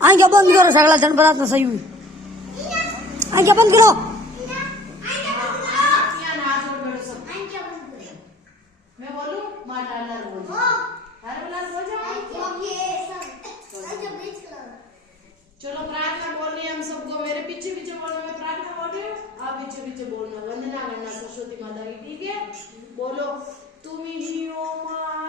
आंख्या बंद करो सगळा जनपदात सही हुई आंख्या बंद करो मैं बोलूं मालाला बोल चलो प्रार्थना बोलनी है हम सबको मेरे पीछे पीछे बोलो मैं प्रार्थना बोल रही हूँ आप पीछे पीछे बोलना वंदना करना सरस्वती माता की ठीक है बोलो तुम ही हो माँ